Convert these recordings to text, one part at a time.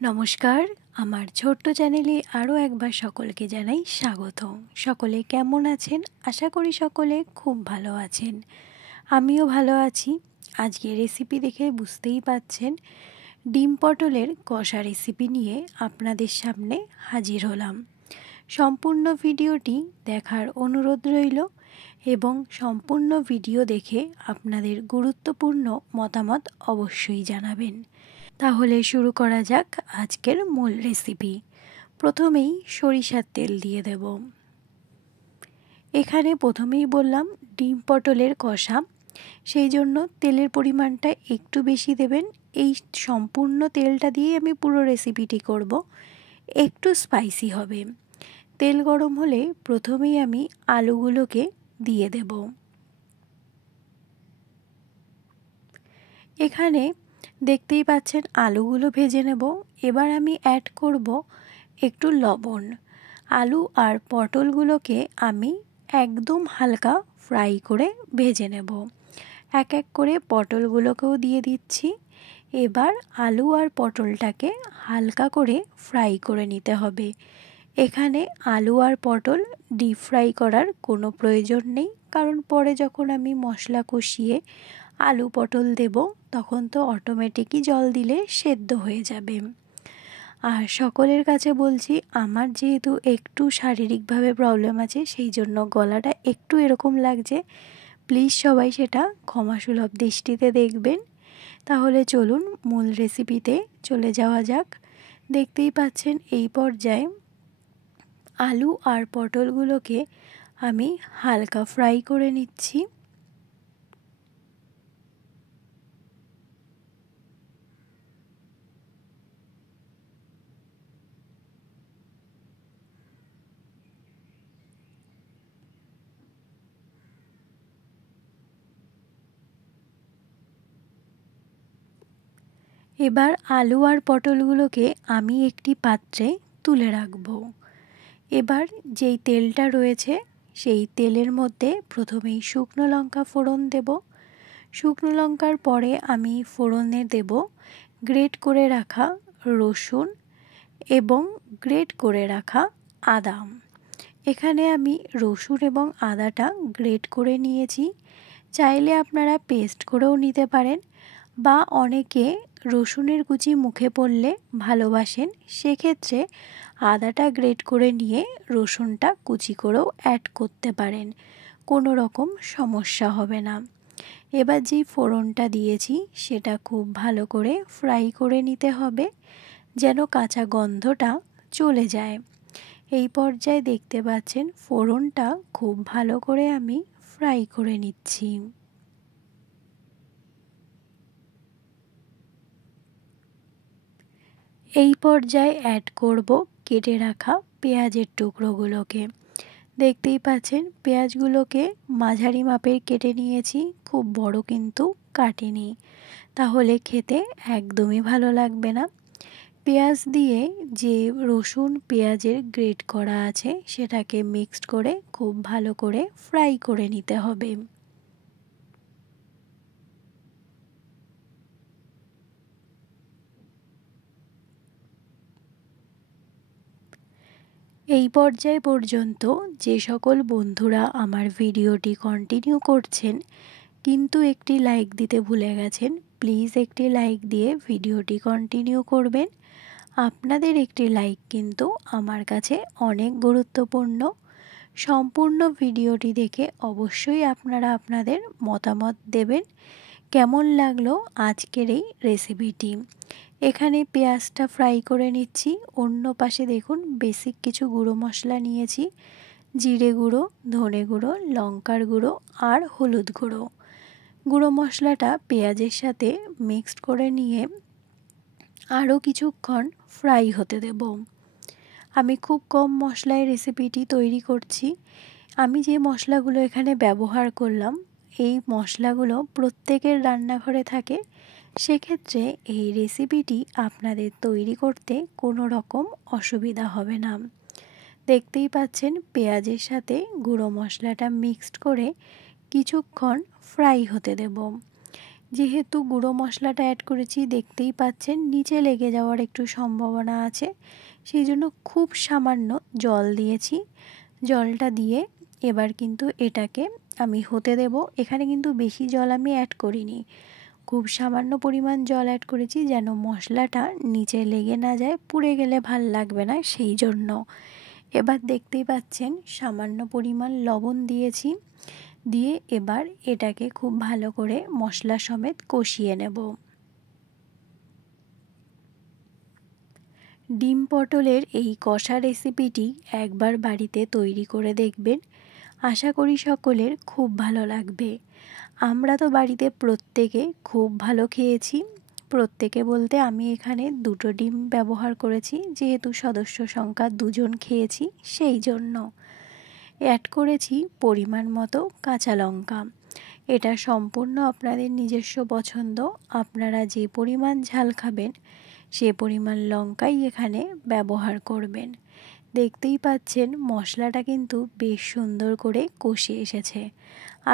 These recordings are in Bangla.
নমস্কার, আমার ছোট্ট চ্যানেলে আরও একবার সকলকে জানাই স্বাগত। সকলে কেমন আছেন? আশা করি সকলে খুব ভালো আছেন। আমিও ভালো আছি। আজকে রেসিপি দেখে বুঝতেই পাচ্ছেন, ডিম পটলের কষা রেসিপি নিয়ে আপনাদের সামনে হাজির হলাম। সম্পূর্ণ ভিডিওটি দেখার অনুরোধ রইল এবং সম্পূর্ণ ভিডিও দেখে আপনাদের গুরুত্বপূর্ণ মতামত অবশ্যই জানাবেন। তাহলে শুরু করা যাক আজকের মূল রেসিপি। প্রথমেই সরিষার তেল দিয়ে দেব। এখানে প্রথমেই বললাম ডিম পটলের কষা, সেই জন্য তেলের পরিমাণটা একটু বেশি দেবেন। এই সম্পূর্ণ তেলটা দিয়ে আমি পুরো রেসিপিটি করব, একটু স্পাইসি হবে। তেল গরম হলে প্রথমেই আমি আলুগুলোকে দিয়ে দেব। এখানে দেখতেই পাচ্ছেন আলুগুলো ভেজে নেব। এবার আমি অ্যাড করব একটু লবণ। আলু আর পটলগুলোকে আমি একদম হালকা ফ্রাই করে ভেজে নেব। এক এক করে পটলগুলোকেও দিয়ে দিচ্ছি। এবার আলু আর পটলটাকে হালকা করে ফ্রাই করে নিতে হবে। এখানে আলু আর পটল ডিপ ফ্রাই করার কোনো প্রয়োজন নেই, কারণ পরে যখন আমি মশলা কষিয়ে আলু পটল দেব তখন তো অটোমেটিকই জল দিলে সেদ্ধ হয়ে যাবে। আর সকলের কাছে বলছি, আমার যেহেতু একটু শারীরিকভাবে প্রবলেম আছে, সেই জন্য গলাটা একটু এরকম লাগছে। প্লিজ সবাই সেটা ক্ষমাসুলভ দৃষ্টিতে দেখবেন। তাহলে চলুন মূল রেসিপিতে চলে যাওয়া যাক। দেখতেই পাচ্ছেন এই পর্যায়ে আলু আর পটলগুলোকে আমি হালকা ফ্রাই করে নিচ্ছি। এবার আলু আর পটলগুলোকে আমি একটি পাত্রে তুলে রাখব। এবার যেই তেলটা রয়েছে সেই তেলের মধ্যে প্রথমেই শুকনো লঙ্কা ফোড়ন দেব। শুকনো লঙ্কার পরে আমি ফোড়নে দেব গ্রেট করে রাখা রসুন এবং গ্রেট করে রাখা আদা। এখানে আমি রসুন এবং আদাটা গ্রেট করে নিয়েছি। চাইলে আপনারা পেস্ট করেও নিতে পারেন, বা অনেকে রসুনের কুচি মুখে পড়লে ভালোবাসেন, সেক্ষেত্রে আদাটা গ্রেট করে নিয়ে রসুনটা কুচি করেও অ্যাড করতে পারেন, কোনো রকম সমস্যা হবে না। এবার যেই ফোড়নটা দিয়েছি সেটা খুব ভালো করে ফ্রাই করে নিতে হবে, যেন কাঁচা গন্ধটা চলে যায়। এই পর্যায়ে দেখতে পাচ্ছেন ফোড়নটা খুব ভালো করে আমি ফ্রাই করে নিচ্ছি। এই পর্যায়ে অ্যাড করব কেটে রাখা পেঁয়াজের টুকরোগুলোকে। দেখতেই পাচ্ছেন পেঁয়াজগুলোকে মাঝারি মাপের কেটে নিয়েছি, খুব বড় কিন্তু কাটিনি, তাহলে খেতে একদমই ভালো লাগবে না। পেঁয়াজ দিয়ে যে রসুন পেঁয়াজের গ্রেট করা আছে সেটাকে মিক্সড করে খুব ভালো করে ফ্রাই করে নিতে হবে। এই পর্যায় পর্যন্ত যে সকল বন্ধুরা আমার ভিডিওটি কন্টিনিউ করছেন কিন্তু একটি লাইক দিতে ভুলে গেছেন, প্লিজ একটি লাইক দিয়ে ভিডিওটি কন্টিনিউ করবেন। আপনাদের একটি লাইক কিন্তু আমার কাছে অনেক গুরুত্বপূর্ণ। সম্পূর্ণ ভিডিওটি দেখে অবশ্যই আপনারা আপনাদের মতামত দেবেন, কেমন লাগলো আজকের এই রেসিপিটি। এখানে পেঁয়াজটা ফ্রাই করে নিচ্ছি। অন্য পাশে দেখুন বেসিক কিছু গুঁড়ো মশলা নিয়েছি, জিরে গুঁড়ো, ধনে গুঁড়ো, লঙ্কার গুঁড়ো আর হলুদ গুঁড়ো। গুঁড়ো মশলাটা পেঁয়াজের সাথে মিক্সড করে নিয়ে আরও কিছুক্ষণ ফ্রাই হতে দেব। আমি খুব কম মশলায় রেসিপিটি তৈরি করছি। আমি যে মশলাগুলো এখানে ব্যবহার করলাম, এই মশলাগুলো প্রত্যেকের রান্নাঘরে থাকে, সেক্ষেত্রে এই রেসিপিটি আপনাদের তৈরি করতে কোনো রকম অসুবিধা হবে না। দেখতেই পাচ্ছেন পেঁয়াজের সাথে গুঁড়ো মশলাটা মিক্সড করে কিছুক্ষণ ফ্রাই হতে দেব। যেহেতু গুঁড়ো মশলাটা অ্যাড করেছি, দেখতেই পাচ্ছেন নিচে লেগে যাওয়ার একটু সম্ভাবনা আছে, সেই জন্য খুব সামান্য জল দিয়েছি। জলটা দিয়ে এবার কিন্তু এটাকে আমি হতে দেব। এখানে কিন্তু বেশি জল আমি অ্যাড করিনি, খুব সামান্য পরিমাণ জল অ্যাড করেছি যেন মশলাটা নিচে লেগে না যায়, পুড়ে গেলে ভাল লাগবে না সেই জন্য। এবার দেখতেই পাচ্ছেন সামান্য পরিমাণ লবণ দিয়েছি, দিয়ে এবার এটাকে খুব ভালো করে মশলা সমেত কষিয়ে নেব। ডিম পটলের এই কষা রেসিপিটি একবার বাড়িতে তৈরি করে দেখবেন, আশা করি সকলের খুব ভালো লাগবে। আমরা তো বাড়িতে প্রত্যেকে খুব ভালো খেয়েছি। প্রত্যেকে বলতে আমি এখানে 2টো ডিম ব্যবহার করেছি, যেহেতু সদস্য সংখ্যা 2জন খেয়েছি সেই জন্য। অ্যাড করেছি পরিমাণ মতো কাঁচা লঙ্কা। এটা সম্পূর্ণ আপনাদের নিজস্ব পছন্দ, আপনারা যে পরিমাণ ঝাল খাবেন সে পরিমাণ লঙ্কাই এখানে ব্যবহার করবেন। দেখতেই পাচ্ছেন মশলাটা কিন্তু বেশ সুন্দর করে কষে এসেছে।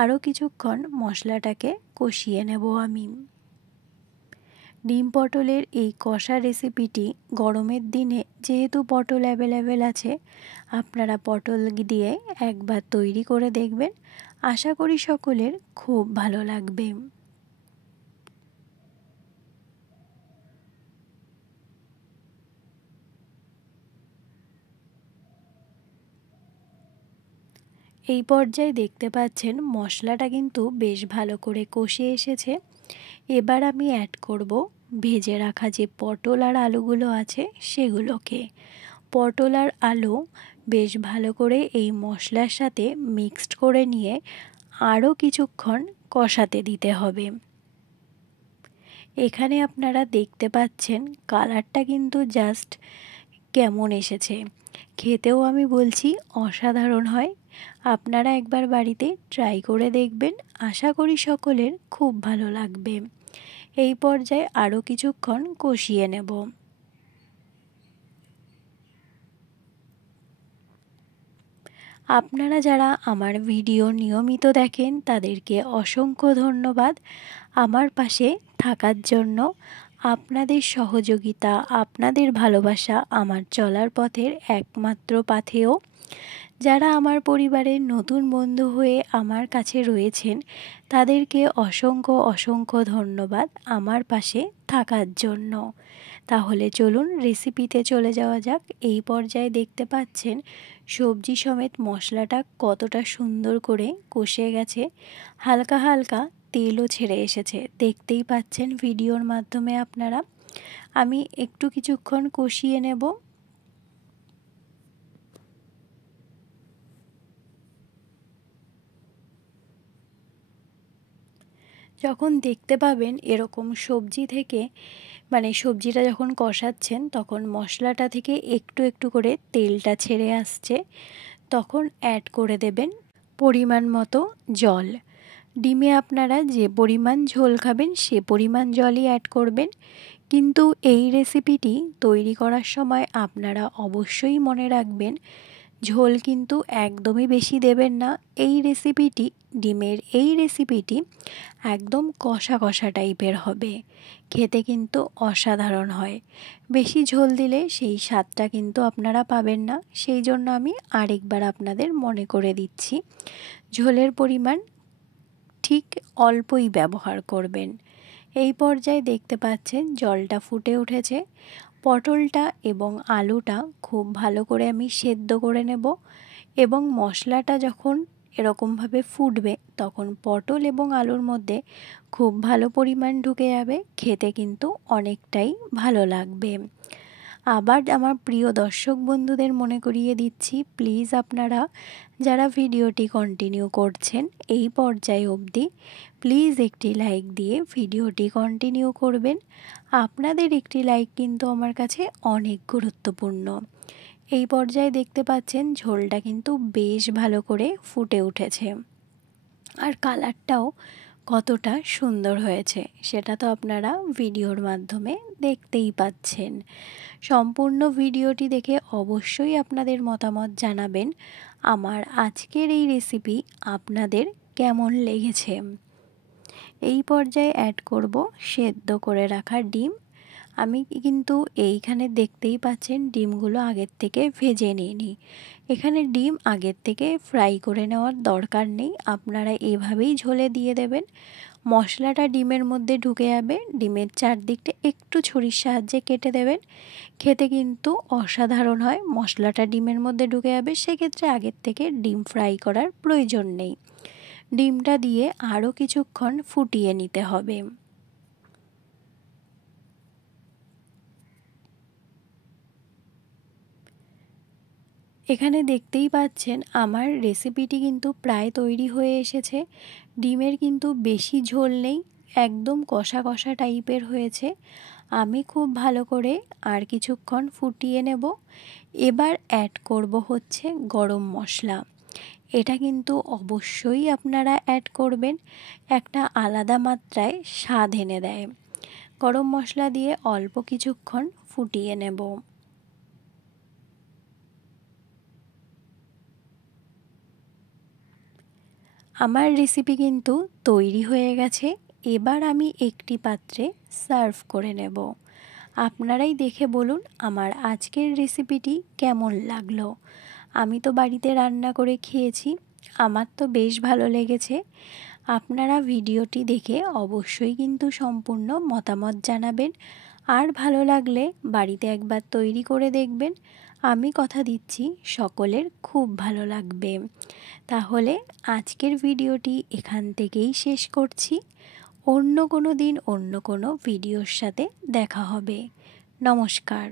আরও কিছুক্ষণ মশলাটাকে কষিয়ে নেব আমি। ডিম পটলের এই কষা রেসিপিটি গরমের দিনে যেহেতু পটল অ্যাভেলেবেল আছে, আপনারা পটল দিয়ে একবার তৈরি করে দেখবেন, আশা করি সকলের খুব ভালো লাগবে। এই পর্যায়ে দেখতে পাচ্ছেন মশলাটা কিন্তু বেশ ভালো করে কষে এসেছে। এবার আমি অ্যাড করব ভেজে রাখা যে পটল আর আলুগুলো আছে সেগুলোকে। পটল আর আলু বেশ ভালো করে এই মশলার সাথে মিক্সড করে নিয়ে আরও কিছুক্ষণ কষাতে দিতে হবে। এখানে আপনারা দেখতে পাচ্ছেন কালারটা কিন্তু জাস্ট কেমন এসেছে, খেতেও আমি বলছি অসাধারণ হয়। আপনারা একবার বাড়িতে ট্রাই করে দেখবেন, আশা করি সকলের খুব ভালো লাগবে। এই পর্যায়ে আরও কিছুক্ষণ কষিয়ে নেব। আপনারা যারা আমার ভিডিও নিয়মিত দেখেন তাদেরকে অসংখ্য ধন্যবাদ আমার পাশে থাকার জন্য। আপনাদের সহযোগিতা, আপনাদের ভালোবাসা আমার চলার পথের একমাত্র পাথেয়। যারা আমার পরিবারের নতুন বন্ধু হয়ে আমার কাছে রয়েছেন তাদেরকে অসংখ্য অসংখ্য ধন্যবাদ আমার পাশে থাকার জন্য। তাহলে চলুন রেসিপিতে চলে যাওয়া যাক। এই পর্যায়ে দেখতে পাচ্ছেন সবজি সমেত মশলাটা কতটা সুন্দর করে কষে গেছে, হালকা হালকা তেলও ছেড়ে এসেছে, দেখতেই পাচ্ছেন ভিডিওর মাধ্যমে আপনারা। আমি একটু কিছুক্ষণ কষিয়ে নেব। যখন দেখতে পাবেন এরকম সবজি থেকে সবজিটা যখন কষাচ্ছেন তখন মশলাটা থেকে একটু একটু করে তেলটা ছেড়ে আসছে, তখন অ্যাড করে দেবেন পরিমাণ মতো জল। ডিমে আপনারা যে পরিমাণ ঝোল খাবেন সে পরিমাণ জলই অ্যাড করবেন, কিন্তু এই রেসিপিটি তৈরি করার সময় আপনারা অবশ্যই মনে রাখবেন ঝোল কিন্তু একদমই বেশি দেবেন না। ডিমের এই রেসিপিটি একদম কষা কষা টাইপের হবে, খেতে কিন্তু অসাধারণ হয়। বেশি ঝোল দিলে সেই স্বাদটা কিন্তু আপনারা পাবেন না, সেই জন্য আমি আরেকবার আপনাদের মনে করে দিচ্ছি ঝোলের পরিমাণ ঠিক অল্পই ব্যবহার করবেন। এই পর্যায়ে দেখতে পাচ্ছেন জলটা ফুটে উঠেছে। পটলটা এবং আলুটা খুব ভালো করে আমি সেদ্ধ করে নেব, এবং মশলাটা যখন এরকমভাবে ফুটবে তখন পটল এবং আলুর মধ্যে খুব ভালো পরিমাণ ঢুকে যাবে, খেতে কিন্তু অনেকটাই ভালো লাগবে। আবার আমার প্রিয় দর্শক বন্ধুদের মনে করিয়ে দিচ্ছি, প্লিজ আপনারা যারা ভিডিওটি কন্টিনিউ করছেন এই পর্যায়ে অবধি প্লিজ একটি লাইক দিয়ে ভিডিওটি কন্টিনিউ করবেন। আপনাদের একটি লাইক কিন্তু আমার কাছে অনেক গুরুত্বপূর্ণ। এই পর্যায়ে দেখতে পাচ্ছেন ঝোলটা কিন্তু বেশ ভালো করে ফুটে উঠেছে, আর কালারটাও কতটা সুন্দর হয়েছে সেটা তো আপনারা ভিডিওর মাধ্যমে দেখতেই পাচ্ছেন। সম্পূর্ণ ভিডিওটি দেখে অবশ্যই আপনাদের মতামত জানাবেন আমার আজকের এই রেসিপি আপনাদের কেমন লেগেছে। এই পর্যায়ে অ্যাড করব সেদ্ধ করে রাখা ডিম। আমি কিন্তু এইখানে দেখতেই পাচ্ছেন ডিমগুলো আগের থেকে ভেজে নিইনি। এখানে ডিম আগের থেকে ফ্রাই করে নেওয়ার দরকার নেই, আপনারা এভাবেই ঝোলে দিয়ে দেবেন। মশলাটা ডিমের মধ্যে ঢুকে যাবে, ডিমের চারদিকটা একটু ছুরির সাহায্যে কেটে দেবেন। খেতে কিন্তু অসাধারণ হয়, মশলাটা ডিমের মধ্যে ঢুকে যাবে, সেক্ষেত্রে আগের থেকে ডিম ফ্রাই করার প্রয়োজন নেই। ডিমটা দিয়ে আরও কিছুক্ষণ ফুটিয়ে নিতে হবে। এখানে দেখতেই পাচ্ছেন আমার রেসিপিটি কিন্তু প্রায় তৈরি হয়ে এসেছে। ডিমের কিন্তু বেশি ঝোল নেই, একদম কষা কষা টাইপের হয়েছে। আমি খুব ভালো করে আর কিছুক্ষণ ফুটিয়ে নেব। এবার অ্যাড করব হচ্ছে গরম মশলা। এটা কিন্তু অবশ্যই আপনারা অ্যাড করবেন, একটা আলাদা মাত্রায় স্বাদ এনে দেয়। গরম মশলা দিয়ে অল্প কিছুক্ষণ ফুটিয়ে নেব। আমার রেসিপি কিন্তু তৈরি হয়ে গেছে। এবার আমি একটি পাত্রে সার্ভ করে নেব। আপনারাই দেখে বলুন আমার আজকের রেসিপিটি কেমন লাগলো। আমি তো বাড়িতে রান্না করে খেয়েছি, আমার তো বেশ ভালো লেগেছে। আপনারা ভিডিওটি দেখে অবশ্যই কিন্তু সম্পূর্ণ মতামত জানাবেন, আর ভালো লাগলে বাড়িতে একবার তৈরি করে দেখবেন। আমি কথা দিচ্ছি সকলের খুব ভালো লাগবে। তাহলে আজকের ভিডিওটি এখান থেকেই শেষ করছি। অন্য কোনো দিন অন্য কোনো ভিডিওর সাথে দেখা হবে। নমস্কার।